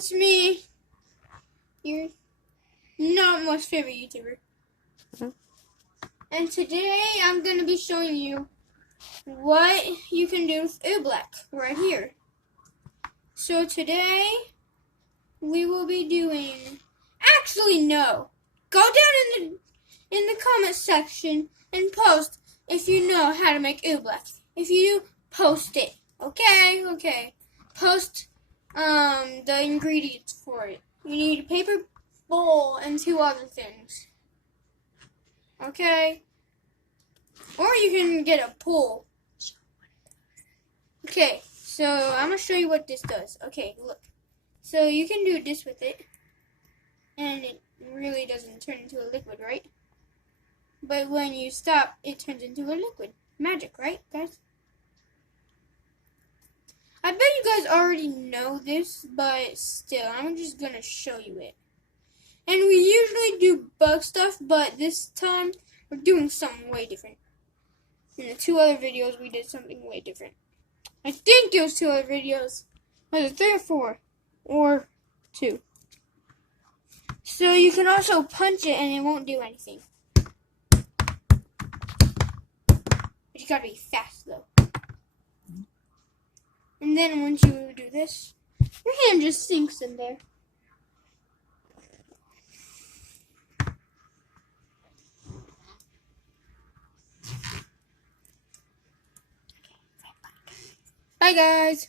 It's me, your not most favorite YouTuber. And today I'm going to be showing you what you can do with oobleck right here. So today we will be doing, actually no, go down in the comment section and post if you know how to make oobleck. If you do, post it. Okay. Post the ingredients for it. You need a paper bowl and 2 other things. Okay? Or you can get a pool. Okay, so I'm going to show you what this does. Okay, look. So you can do this with it. And it really doesn't turn into a liquid, right? But when you stop, it turns into a liquid. Magic, right, guys? I bet you guys already know this, but still, I'm just going to show you it. And we usually do bug stuff, but this time we're doing something way different. In the 2 other videos, we did something way different. I think it was 2 other videos. Was it 3 or 4? Or 2. So you can also punch it and it won't do anything. But you gotta be fast though. And then once you do this, your hand just sinks in there. Bye guys.